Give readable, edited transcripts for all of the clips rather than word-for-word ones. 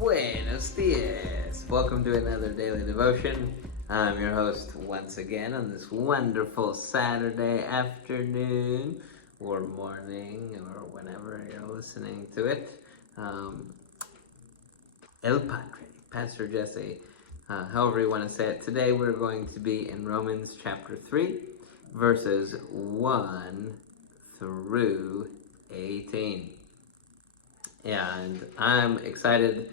Buenos dias. Welcome to another daily devotion. I'm your host once again on this wonderful Saturday afternoon or morning or whenever you're listening to it. El Padre, Pastor Jesse, however you want to say it. Today we're going to be in Romans chapter 3, verses 1 through 18. And I'm excited.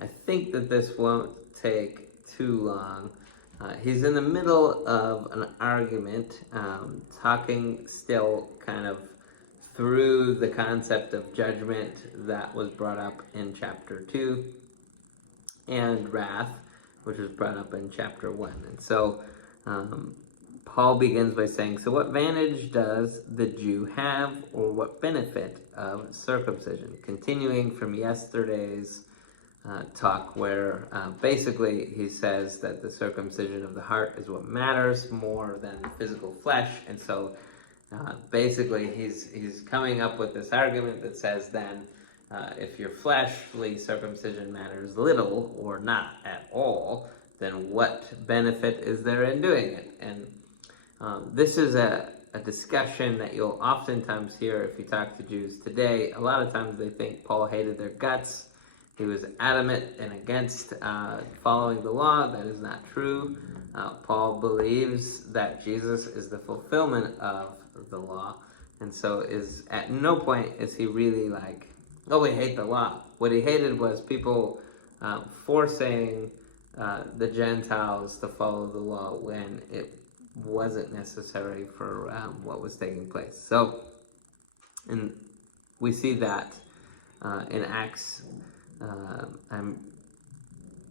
I think that this won't take too long. He's in the middle of an argument, talking still kind of through the concept of judgment that was brought up in chapter 2, and wrath, which was brought up in chapter 1. And so Paul begins by saying, so what advantage does the Jew have, or what benefit of circumcision? Continuing from yesterday's talk, where basically he says that the circumcision of the heart is what matters more than physical flesh. And so basically he's coming up with this argument that says then if your fleshly circumcision matters little or not at all, then what benefit is there in doing it? And this is a discussion that you'll oftentimes hear if you talk to Jews today. A lot of times they think Paul hated their guts. He was adamant and against following the law. That is not true. Paul believes that Jesus is the fulfillment of the law. And so is at no point is he really like, oh, we hate the law. What he hated was people forcing the Gentiles to follow the law when it wasn't necessary for what was taking place. So, and we see that in Acts.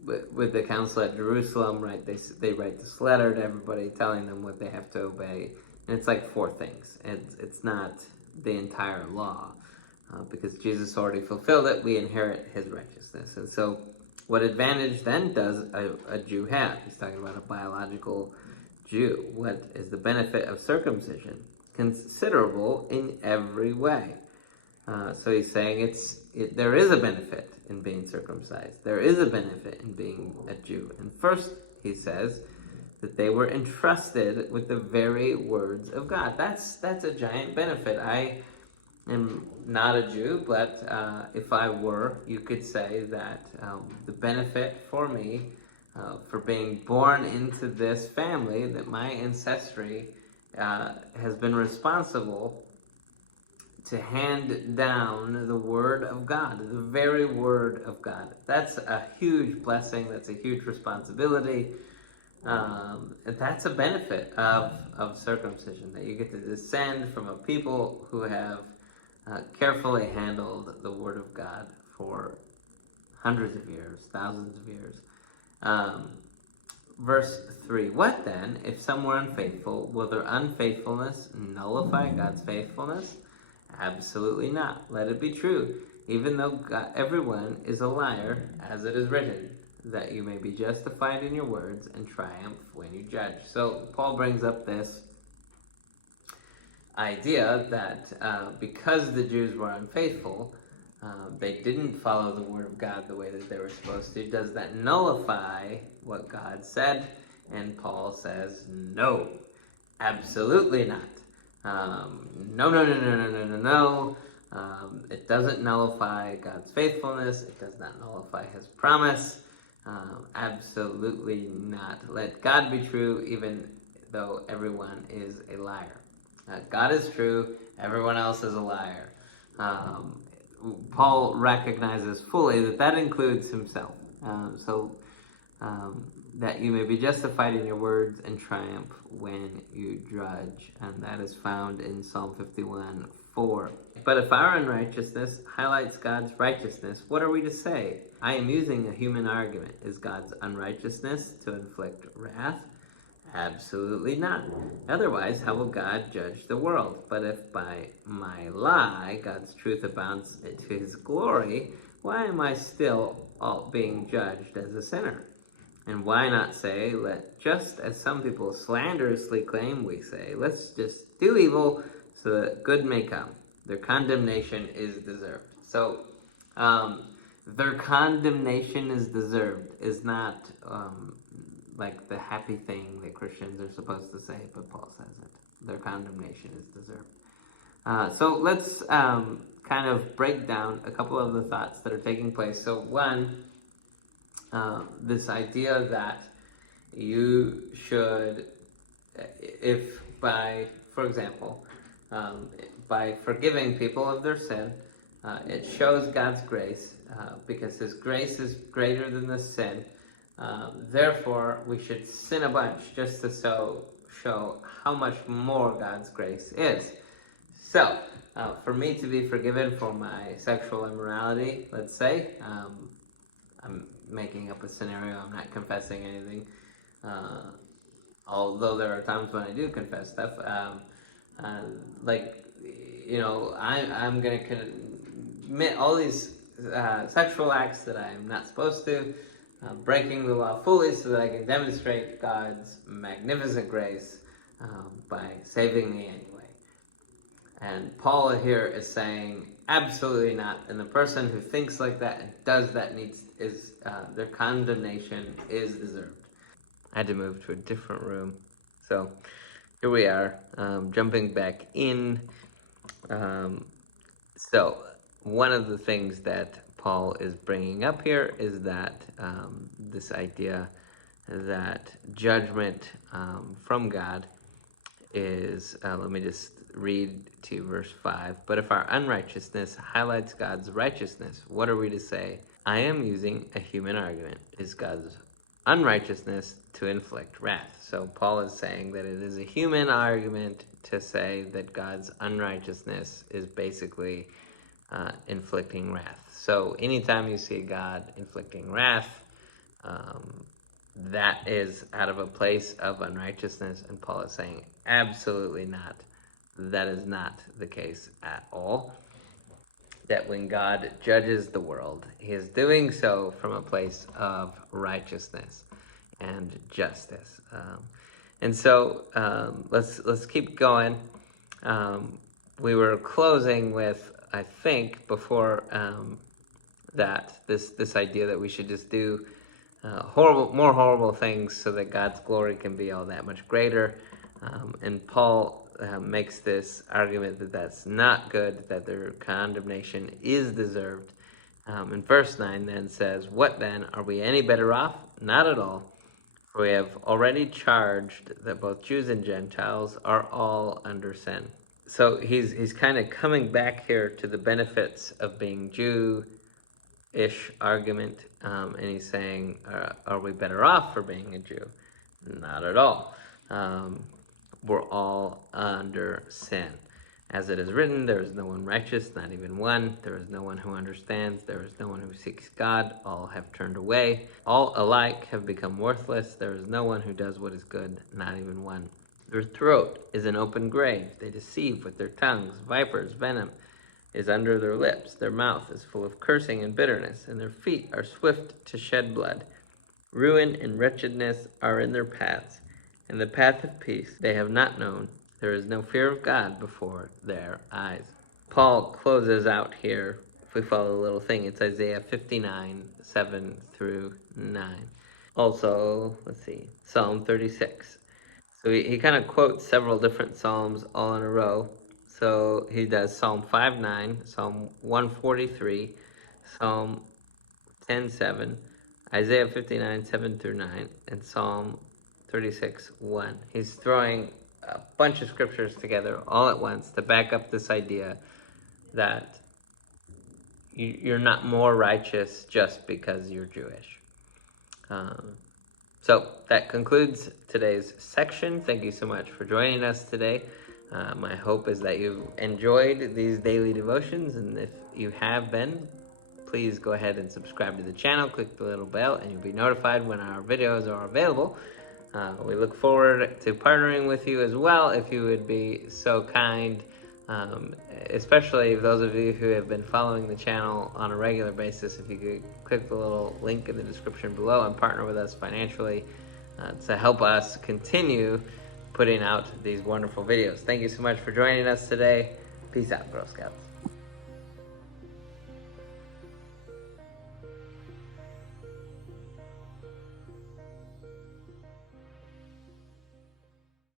With the council at Jerusalem, right? They write this letter to everybody telling them what they have to obey, and it's like 4 things. It's not the entire law, because Jesus already fulfilled it. We inherit His righteousness, and so what advantage then does a Jew have? He's talking about a biological Jew. What is the benefit of circumcision? Considerable in every way. So he's saying there is a benefit in being circumcised. There is a benefit in being a Jew. And first, he says that they were entrusted with the very words of God. That's a giant benefit. I am not a Jew, but if I were, you could say that the benefit for me for being born into this family, that my ancestry has been responsible to hand down the Word of God, the very Word of God. That's a huge blessing. That's a huge responsibility. That's a benefit of circumcision, that you get to descend from a people who have carefully handled the Word of God for hundreds of years, thousands of years. Verse 3, what then, if some were unfaithful, will their unfaithfulness nullify God's faithfulness? Absolutely not. Let it be true, even though everyone is a liar, as it is written, that you may be justified in your words and triumph when you judge. So Paul brings up this idea that because the Jews were unfaithful, they didn't follow the Word of God the way that they were supposed to. Does that nullify what God said? And Paul says, no, absolutely not. No. It doesn't nullify God's faithfulness. It does not nullify His promise. Absolutely not. Let God be true, even though everyone is a liar. God is true. Everyone else is a liar. Paul recognizes fully that includes himself. That you may be justified in your words and triumph when you judge. And that is found in Psalm 51:4. But if our unrighteousness highlights God's righteousness, what are we to say? I am using a human argument. Is God's unrighteousness to inflict wrath? Absolutely not. Otherwise, how will God judge the world? But if by my lie God's truth abounds to His glory, why am I still being judged as a sinner? And why not say, just as some people slanderously claim, we say, let's just do evil so that good may come. Their condemnation is deserved. So their condemnation is deserved is not like the happy thing that Christians are supposed to say, but Paul says it. Their condemnation is deserved. So let's kind of break down a couple of the thoughts that are taking place. So one, this idea that you should, if by, for example, by forgiving people of their sin, it shows God's grace because His grace is greater than the sin. Therefore, we should sin a bunch just to show how much more God's grace is. So, for me to be forgiven for my sexual immorality, let's say, I'm making up a scenario, I'm not confessing anything, although there are times when I do confess stuff, like, you know, I'm going to commit all these sexual acts that I'm not supposed to, breaking the law fully so that I can demonstrate God's magnificent grace by saving me anyway. And Paul here is saying, absolutely not. And the person who thinks like that and does that their condemnation is deserved. I had to move to a different room. So here we are, jumping back in. So one of the things that Paul is bringing up here is that this idea that judgment from God is, let me just read to verse 5. But if our unrighteousness highlights God's righteousness, what are we to say? I am using a human argument. Is God's unrighteousness to inflict wrath? So Paul is saying that it is a human argument to say that God's unrighteousness is basically inflicting wrath. So anytime you see God inflicting wrath, that is out of a place of unrighteousness, and Paul is saying absolutely not. That is not the case at all. That when God judges the world, He is doing so from a place of righteousness and justice. And so let's keep going. We were closing with, I think, before that this idea that we should just do more horrible things so that God's glory can be all that much greater. And Paul makes this argument that that's not good, that their condemnation is deserved. And verse 9 then says, what then? Are we any better off? Not at all. For we have already charged that both Jews and Gentiles are all under sin. So he's kind of coming back here to the benefits of being Jew-ish argument, and he's saying, are we better off for being a Jew? Not at all. We're all under sin. As it is written, there is no one righteous, not even one. There is no one who understands. There is no one who seeks God. All have turned away. All alike have become worthless. There is no one who does what is good, not even one. Their throat is an open grave. They deceive with their tongues. Vipers' venom is under their lips. Their mouth is full of cursing and bitterness, and their feet are swift to shed blood. Ruin and wretchedness are in their paths, and the path of peace they have not known. There is no fear of God before their eyes. Paul closes out here, if we follow the little thing, it's Isaiah 59, 7 through 9. Also, let's see, Psalm 36. So he kind of quotes several different Psalms all in a row. So he does Psalm 5:9, Psalm 143, Psalm 10:7, Isaiah 59, 7 through 9, and Psalm 36, 1. He's throwing a bunch of scriptures together all at once to back up this idea that you're not more righteous just because you're Jewish. So that concludes today's section. Thank you so much for joining us today. My hope is that you've enjoyed these daily devotions, and if you have been, please go ahead and subscribe to the channel, click the little bell, and you'll be notified when our videos are available. We look forward to partnering with you as well, if you would be so kind, especially those of you who have been following the channel on a regular basis. If you could click the little link in the description below and partner with us financially to help us continue putting out these wonderful videos. Thank you so much for joining us today. Peace out, Girl Scouts.